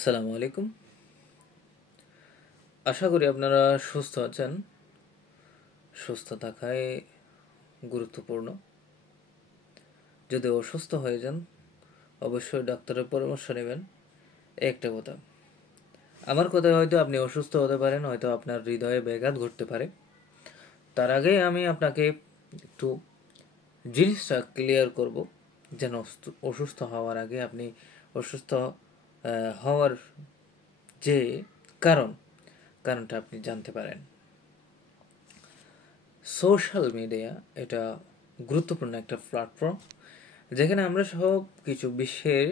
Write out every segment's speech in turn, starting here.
আসসালামু আলাইকুম। আশা করি আপনারা সুস্থ আছেন। সুস্থ থাকাই গুরুত্বপূর্ণ। যদি অসুস্থ হয়ে যান অবশ্যই ডাক্তারের পরামর্শ নেবেন। একটা কথা, আমার কথায় হয়তো আপনি অসুস্থ হতে পারেন, হয়তো আপনার হৃদয়ে ব্যাঘাত ঘটতে পারে। তার আগে আমি আপনাকে একটু জিনিসটা ক্লিয়ার করব, যেন অসুস্থ হওয়ার আগে আপনি অসুস্থ হওয়ার যে কারণটা আপনি জানতে পারেন। সোশ্যাল মিডিয়া এটা গুরুত্বপূর্ণ একটা প্ল্যাটফর্ম, যেখানে আমরা সব কিছু বিশ্বের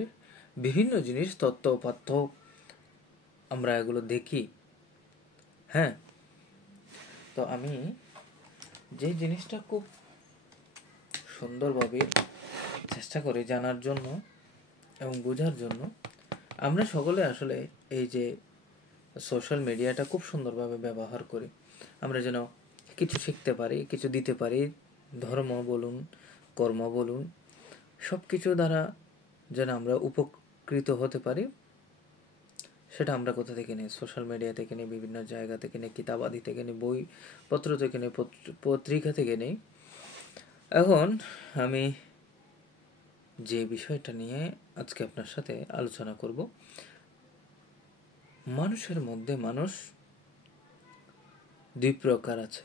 বিভিন্ন জিনিস, তথ্য পাথ্য আমরা এগুলো দেখি। হ্যাঁ, তো আমি যে জিনিসটা খুব সুন্দরভাবে চেষ্টা করি জানার জন্য এবং বোঝার জন্য, আমরা সকলে আসলে এই যে সোশ্যাল মিডিয়াটা খুব সুন্দরভাবে ব্যবহার করি, আমরা যেন কিছু শিখতে পারি, কিছু দিতে পারি। ধর্ম বলুন, কর্ম বলুন, সব কিছু দ্বারা যেন আমরা উপকৃত হতে পারি, সেটা আমরা কোথা থেকে নিই? সোশ্যাল মিডিয়া থেকে নিই, বিভিন্ন জায়গা থেকে নিই, কিতাবাদি থেকে নিই, বইপত্র থেকে নিই, পত্রিকা থেকে নিই। এখন আমি যে বিষয়টা নিয়ে আজকে আপনার সাথে আলোচনা করব, মানুষের মধ্যে মানুষ দুই প্রকার আছে।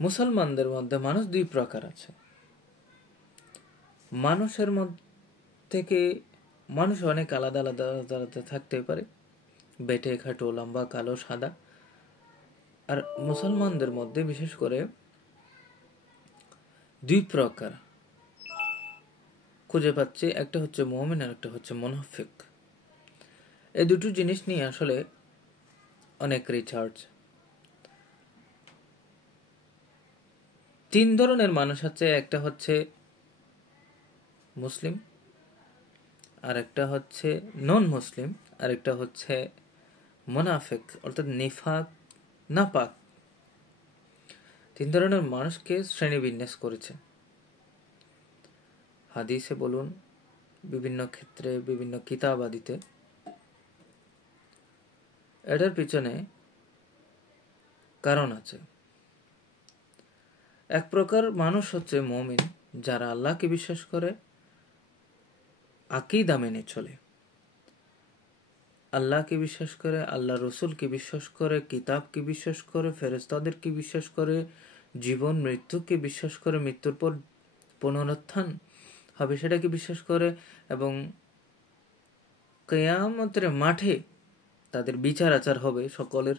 মুসলমানদের মধ্যে মানুষ দুই প্রকার আছে। মানুষের মধ্যে থেকে মানুষ অনেক আলাদা আলাদা আলাদা থাকতে পারে, বেটে খাটো, লম্বা, কালো, সাদা। আর মুসলমানদের মধ্যে বিশেষ করে দুই প্রকার খুঁজে পাচ্ছি, একটা হচ্ছে মুমিন আর একটা হচ্ছে মুনাফিক। এই দুটো জিনিস নিয়ে আসলে অনেক রিসার্চ। তিন ধরনের মানুষ আছে, একটা হচ্ছে মুসলিম, আর একটা হচ্ছে নন মুসলিম, আর একটা হচ্ছে মুনাফিক, অর্থাৎ নিফাক, নাপাক। তিন ধরনের মানুষকে শ্রেণীবিন্যাস করেছে হাদিসে বলুন, বিভিন্ন ক্ষেত্রে, বিভিন্ন কিতাবাদিতে। এটার পিছনে কারণ আছে। এক প্রকার মানুষ হচ্ছে মুমিন, যারা আল্লাহকে বিশ্বাস করে, আকীদা মেনে চলে, আল্লাহকে বিশ্বাস করে, আল্লাহ রসুলকে বিশ্বাস করে, কিতাবকে বিশ্বাস করে, ফেরেশতাদেরকে বিশ্বাস করে, জীবন মৃত্যুকে বিশ্বাস করে, মৃত্যুর পর পুনরুত্থান হবে সেটাকে বিশ্বাস করে, এবং কিয়ামতের মাঠে তাদের বিচার আচার হবে সকলের,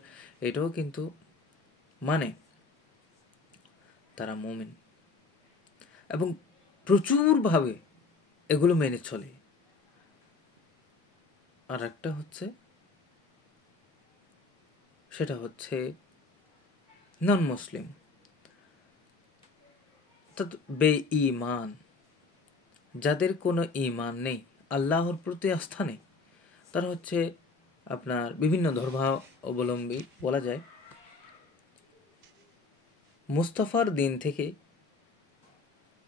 এটাও কিন্তু মানে তারা মুমিন, এবং প্রচুরভাবে এগুলো মেনে চলে। আর একটা হচ্ছে, সেটা হচ্ছে নন মুসলিম, অর্থাৎ বেঈমান, যাদের কোনো ঈমান নেই, আল্লাহর প্রতি আস্থা নেই। তারা হচ্ছে আপনার বিভিন্ন ধর্মাবলম্বী বলা যায়। মুস্তাফার দিন থেকে,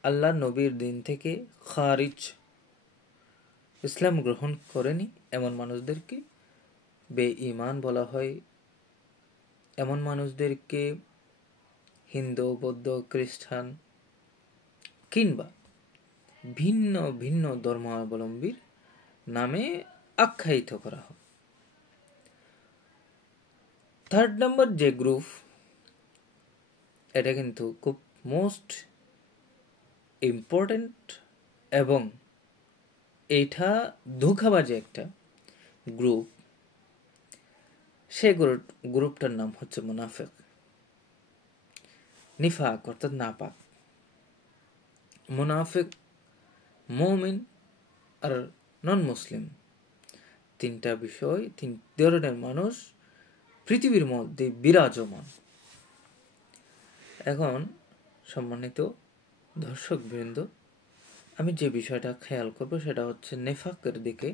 আল্লাহ নবীর দিন থেকে খারিজ, ইসলাম গ্রহণ করেনি এমন মানুষদেরকে বেঈমান বলা হয়। এমন মানুষদেরকে হিন্দু, বৌদ্ধ, খ্রিস্টান কিংবা ভিন্ন ভিন্ন ধর্মাবলম্বীর নামে আখ্যায়িত করা হয়। থার্ড নাম্বার যে গ্রুপ, এটা কিন্তু খুব মোস্ট ইম্পর্টেন্ট, এবং এইটা ধোঁকাবাজি একটা গ্রুপ। সেই গ্রুপটার নাম হচ্ছে মুনাফিক, নিফাক অর্থাৎ নাপাক। মুনাফিক, মুমিন আর নন মুসলিম, তিনটা বিষয়, তিন ধরনের মানুষ পৃথিবীর মধ্যে বিরাজমান। এখন সম্মানিত দর্শক বৃন্দ, আমি যে বিষয়টা খেয়াল করব সেটা হচ্ছে নেফাকের দিকে।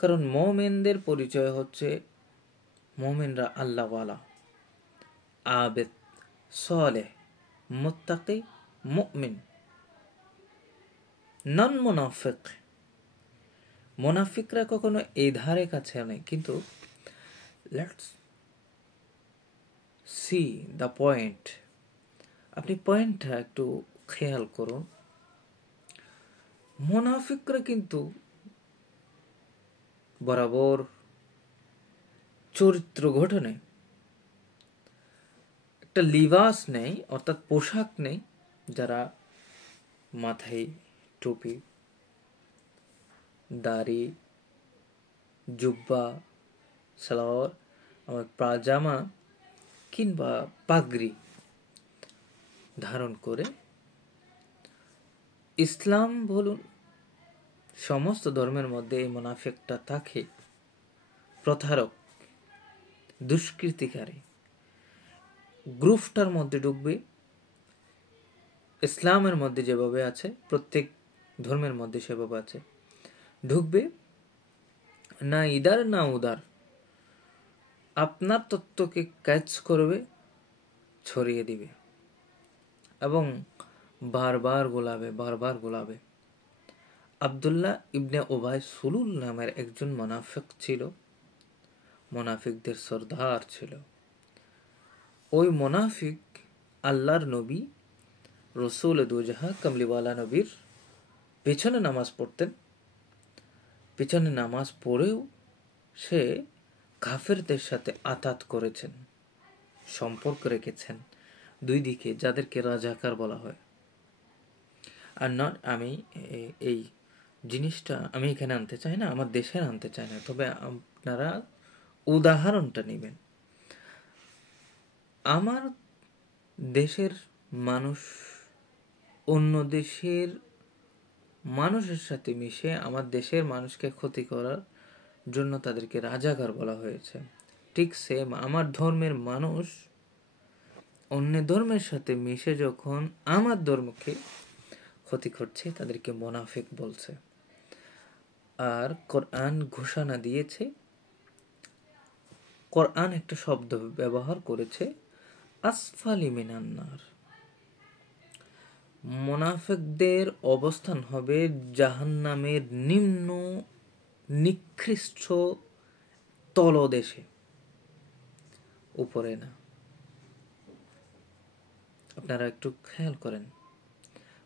কারণ মুমিনদের পরিচয় হচ্ছে, মুমিনরা আল্লাহওয়ালা, আবেদ, সালেহ, মুত্তাকি, মুমিন। নন মুনাফিক মুনাফিকরা কখনো এই ধারে কাছে নেই। কিন্তু লেটস সি দ্য পয়েন্ট। আপনি পয়েন্টটা একটু খেয়াল করুন। মুনাফিকরা কিন্তু বরাবর চরিত্র গঠনে একটা লিবাস নেই, অর্থাৎ পোশাক নেই, যারা মাথায় টুপি, দাড়ি, জুব্বা, সালোয়ার, পাজামা কিংবা পাগড়ি ধারণ করে ইসলাম বলুন সমস্ত ধর্মের মধ্যে এই মুনাফিকটা থাকে। প্রতারক, দুষ্কৃতিকারী গ্রুপটার মধ্যে ঢুকবে। ইসলামের মধ্যে যেভাবে আছে, প্রত্যেক ধর্মের মধ্যে সেভাবে আছে, ঢুকবে না ইদার না উদার, আপনার তত্ত্বকে ক্যাচ করবে, ছড়িয়ে দিবে এবং বারবার গোলাবে। আব্দুল্লাহ ইবনে উবাই সুলুল নামের একজন মুনাফিক ছিল, মুনাফিকদের সর্দার ছিল। ওই মুনাফিক আল্লাহর নবী রসুল দুজাহা কামলিওয়ালা নবীর পেছনে নামাজ পড়তেন। পেছনে নামাজ পড়েও সে কাফেরদের সাথে আতাত করেছেন, সম্পর্ক রেখেছেন দুই দিকে, যাদেরকে রাজাকার বলা হয়। আর নট, আমি এই জিনিসটা আমি এখানে আনতে চাই না, আমার দেশের আনতে চাই না, তবে আপনারা উদাহরণটা নেবেন। আমার দেশের মানুষ অন্য দেশের মানুষের সাথে মিশে আমার দেশের মানুষকে ক্ষতি করার জন্য তাদেরকে রাজাকার বলা হয়েছে। ঠিক সেম আমার ধর্মের মানুষ অন্য ধর্মের সাথে মিশে যখন আমার ধর্মকে ক্ষতি করছে, তাদেরকে মুনাফিক বলছে। আর কোরআন ঘোষণা দিয়েছে, কোরআন একটা শব্দ ব্যবহার করেছে, আসফালি মিনান নার। মুনাফিকদের অবস্থান হবে জাহান্নামের নিম্ন নিকৃষ্ট তলদেশে, উপরে না। আপনারা একটু খেয়াল করেন,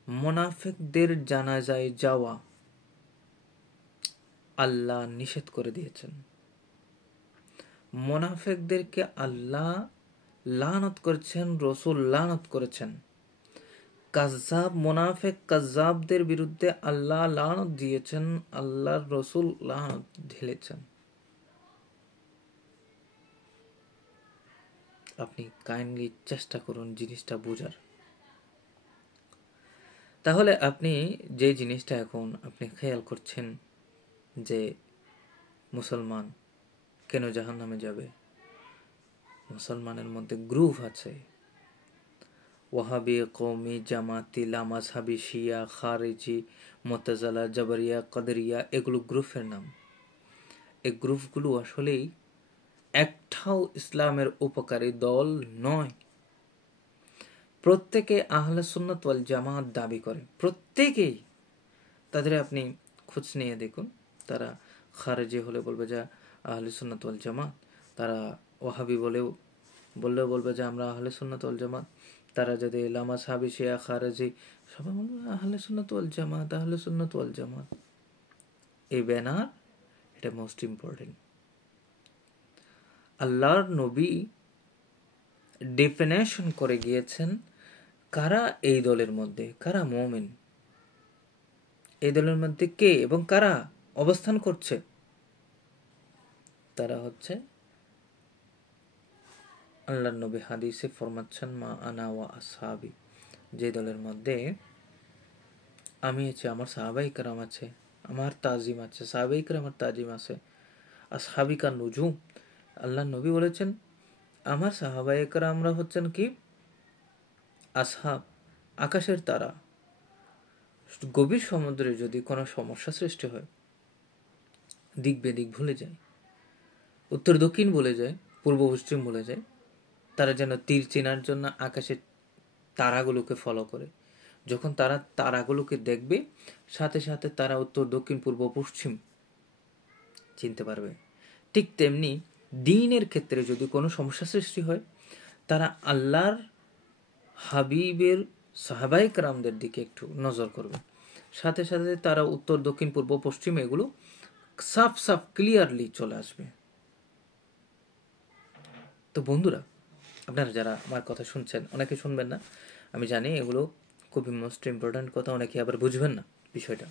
মুনাফিকদের জানাজায় যাওয়া আল্লাহ নিষেধ করে দিয়েছেন। মুনাফিকদেরকে আল্লাহ লানত করেছেন, রসুল লানত করেছেন। কাজ্জাব মুনাফিক কাজ্জাবদের বিরুদ্ধে আল্লাহ লানত দিয়েছেন, আল্লাহর রসুল লানত ঢেলেছেন। আপনি কাইন্ডলি চেষ্টা করুন জিনিসটা বোঝার। তাহলে আপনি যে জিনিসটা এখন আপনি খেয়াল করছেন যে মুসলমান কেন জাহান্নামে যাবে, মুসলমানের মধ্যে গ্রুপ আছে, ওয়াহাবি, কওমি, জামাতি, লামাজহাবি, শিয়া, খারিজি, মুতাজিলা, জাবরিয়া, কদরিয়া, এগুলো গ্রুপের নাম। এই গ্রুপগুলো আসলেই একটাও ইসলামের উপকারী দল নয়। প্রত্যেকে আহলে সুন্নাত ওয়াল জামাত দাবি করে, প্রত্যেকেই। তাদের আপনি খোঁজ নিয়ে দেখুন, তারা খারিজি হলে বলবে যে আহলে সুন্নাত ওয়াল জামাত, তারা ওয়াহাবি বললেও বলবে যে আমরা আহলে সুন্নাত ওয়াল জামাত, তারা যদি লামা সাহাবি, শিয়া, খারিজি, সবাই বলবে আহলে সুন্নাত ওয়াল জামাত, আহলে সুন্নাত ওয়াল জামাত। এই ব্যানার, এটা মোস্ট ইম্পর্টেন্ট। আল্লাহর নবী ডেফিনেশন করে গিয়েছেন কারা এই দলের মধ্যে, কারা মুমিন, এই দলের মধ্যে কে এবং কারা অবস্থান করছে। তারা হচ্ছে, আল্লাহর নবী হাদিসে ফরমাচ্ছেন, মা আনা ওয়া আসহাবি, যে দলের মধ্যে আমি আছি, আমার সাহাবাই کرام আছে, আমার তাজিম আছে, সাহাবাই کرام আমার তাজিম আছে। আসহাবি কা নুজুম, আল্লাহর নবী বলেছেন আমার সাহাবায়ে কেরামরা হচ্ছেন কি, আসহাব, আকাশের তারা। গভীর সমুদ্রে যদি কোনো সমস্যা সৃষ্টি হয়, দিক বেদিক ভুলে যায়, উত্তর দক্ষিণ ভুলে যায়, পূর্ব পশ্চিম ভুলে যায়, তারা যেন তীর চেনার জন্য আকাশের তারাগুলোকে ফলো করে। যখন তারা তারাগুলোকে দেখবে, সাথে সাথে তারা উত্তর দক্ষিণ পূর্ব পশ্চিম চিনতে পারবে। ঠিক তেমনি দ্বীনের ক্ষেত্রে যদি কোনো সমস্যা সৃষ্টি হয়, তারা আল্লাহর হাবিবের সাহাবায়ে কেরামদের দিকে একটু নজর করবে। সাথে সাথে তারা উত্তর, দক্ষিণ, পূর্ব, পশ্চিম এগুলো সাফ সাফ ক্লিয়ারলি চলে আসবে। তো বন্ধুরা, আপনারা যারা আমার কথা শুনছেন, অনেকে শুনবেন না, আমি জানি, এগুলো খুবই মোস্ট ইম্পর্ট্যান্ট কথা, অনেকে আবার বুঝবেন না বিষয়টা।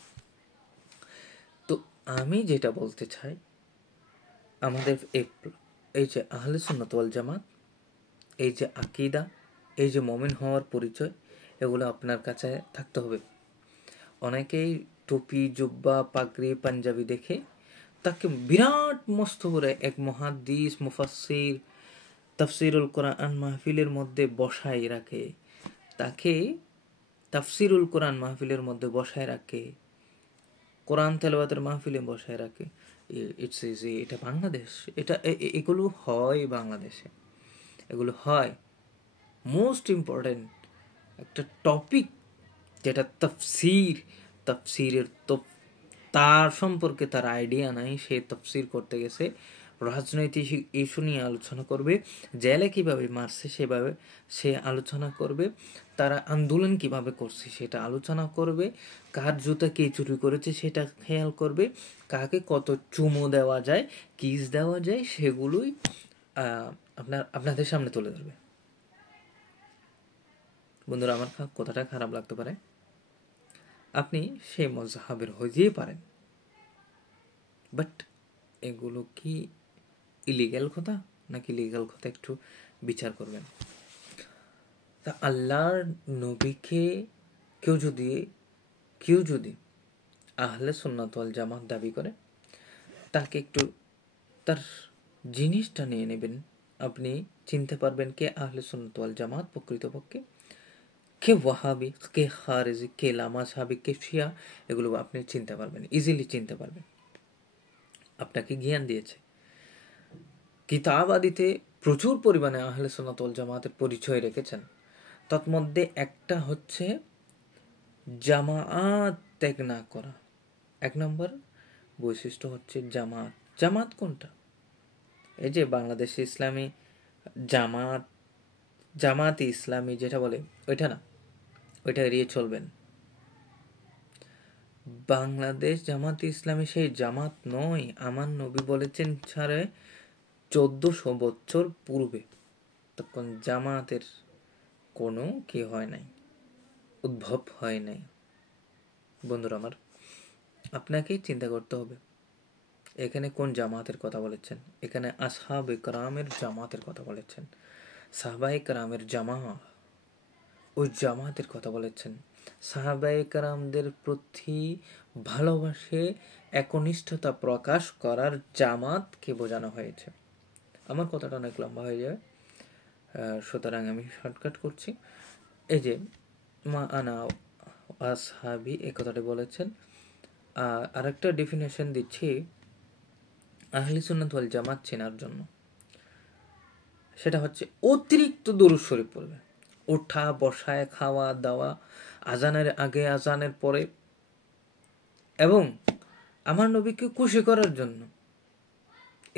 তো আমি যেটা বলতে চাই, আমাদের এই যে আহলে সুন্নাত ওয়াল জামাত, এই যে আকীদা, এই যে মুমিন হওয়ার পরিচয়, এগুলো আপনার কাছে থাকতে হবে। অনেকেই টুপি, জুব্বা, পাগড়ি, পাঞ্জাবি দেখে তাকে বিরাট মস্ত করে এক মুহাদ্দিস, মুফাসসির, তাফসিরুল কোরআন মাহফিলের মধ্যে বসায় রাখে, তাকে তাফসিরুল কোরআন মাহফিলের মধ্যে বসায় রাখে, কোরআন তেলাওয়াতের মাহফিলে বসায় রাখে। ইটস ইজি, এটা বাংলাদেশ, এটা এগুলো হয় বাংলাদেশে, এগুলো হয়। মোস্ট ইম্পর্টেন্ট একটা টপিক যেটা তাফসিরের, তো তার সম্পর্কে তার আইডিয়া নাই, সে তাফসির করতে গেছে, রাজনৈতিক ইস্যু নিয়ে আলোচনা করবে, জেলে কিভাবে মারছে সেভাবে সে আলোচনা করবে, তারা আন্দোলন কিভাবে করছে সেটা আলোচনা করবে, কার জুতা কে চুরি করেছে সেটা খেয়াল করবে, কাকে কত চুমো দেওয়া যায়, কিস দেওয়া যায়, সেগুলোই আপনাদের সামনে তুলে ধরবে। বন্ধুরা, আমার কথাটা খারাপ লাগতে পারে, আপনি সেই মজহাবের হইতেই পারেন, বাট এগুলো কি ইলিগাল কথা নাকি লিগাল কথা একটু বিচার করবেন। তা আল্লাহর নবীকে কেউ যদি আহলে সুন্নাত ওয়াল জামাত দাবি করে, তাকে একটু তার জিনিসটা নিয়ে নেবেন, আপনি চিনতে পারবেন কে আহলে সুন্নাত ওয়াল জামাত প্রকৃতপক্ষে, কে ওয়াহাবি, কে খারেজি, কে লামাজহাবি, কে শিয়া, এগুলো আপনি চিনতে পারবেন, ইজিলি চিনতে পারবেন। আপনাকে জ্ঞান দিয়েছে। কিতাব আদিতে প্রচুর পরিমাণে আহলে সুন্নাত ওয়াল জামাতের পরিচয় রেখেছেন। তন্মধ্যে একটা হচ্ছে জামাআত ত্যাগ না করা। 1 নম্বর বৈশিষ্ট্য হচ্ছে জামাত। জামাত কোনটা? এই যে বাংলাদেশে ইসলামী জামাতে ইসলামী যেটা বলে, ওইটা না, ওইটা এড়িয়ে চলবেন। বাংলাদেশ জামাতে ইসলামী সেই জামাত নয়। আমার নবী বলেছেন 1400 বছর পূর্বে, তখন জামাতের কোনো কি হয় নাই, উদ্ভব হয় নাই। বন্ধুরা আমার, আপনাকেই চিন্তা করতে হবে এখানে কোন জামাতের কথা বলেছেন। এখানে আসহাবে কেরামের জামাতের কথা বলেছেন, সাহাবায়ে কেরামের ওই জামাতের কথা বলেছেন। সাহাবায়ে কেরামদের প্রতি ভালোবাসে একনিষ্ঠতা প্রকাশ করার জামাতকে বোঝানো হয়েছে। আমার কথাটা অনেক লম্বা হয়ে যাবে, সুতরাং আমি শর্টকাট করছি। এই যে মা আনা আসহাবি এই কথাটি বলেছেন। আরেকটা ডেফিনেশন দিচ্ছি আহলে সুন্নাত ওয়াল জামাত চেনার জন্য, সেটা হচ্ছে অতিরিক্ত দুরূদ শরীফ পড়বে, ওঠা বসায়, খাওয়া দাওয়া, আজানের আগে, আজানের পরে, এবং আমার নবীকে খুশি করার জন্য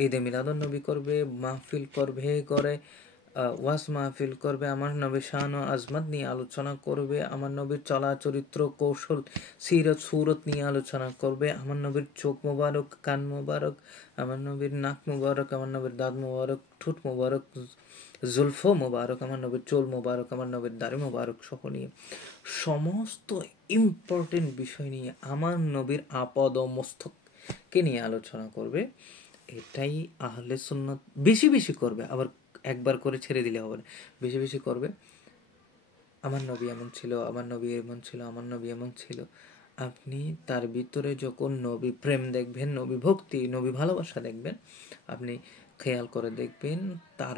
ঈদে মিলাদুন নবী করবে, মাহফিল করবে, করে ওয়াজ মাহফিল করবে, আমার নবীর শান ও আজমত নিয়ে আলোচনা করবে, আমার নবীর চলা চরিত্র কৌশল সিরত সুরত নিয়ে আলোচনা করবে, আমার নবীর চোখ মোবারক, কান মোবারক, আমার নবীর নাক মোবারক, আমার নবীর দাঁত মোবারক, ঠোঁট মোবারক, জুলফো মোবারক, আমার নবীর চুল মোবারক, আমার নবীর দাড়ি মোবারক সহ নিয়ে সমস্ত ইম্পর্টেন্ট বিষয় নিয়ে আমার নবীর আপদ ও মস্তককে নিয়ে আলোচনা করবে। এটাই আহলে সুন্নাত। বেশি বেশি করবে, আবার একবার করে ছেড়ে দিলে হবে না, বেশি বেশি করবে। আমার নবী এমন ছিল, আমার নবী এমন ছিল, আমার নবী এমন ছিল। আপনি তার ভিতরে যখন নবী প্রেম দেখবেন, নবী ভক্তি, নবী ভালোবাসা দেখবেন, আপনি খেয়াল করে দেখবেন তার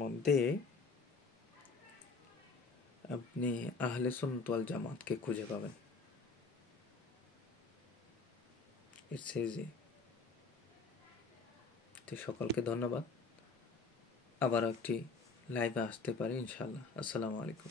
মধ্যে আপনি আহলে সুন্নাত ওয়াল জামাতকে খুঁজে পাবেন। সকলকে ধন্যবাদ। আবার একটি লাইভে আসতে পারি ইনশাল্লাহ। আসসালামু আলাইকুম।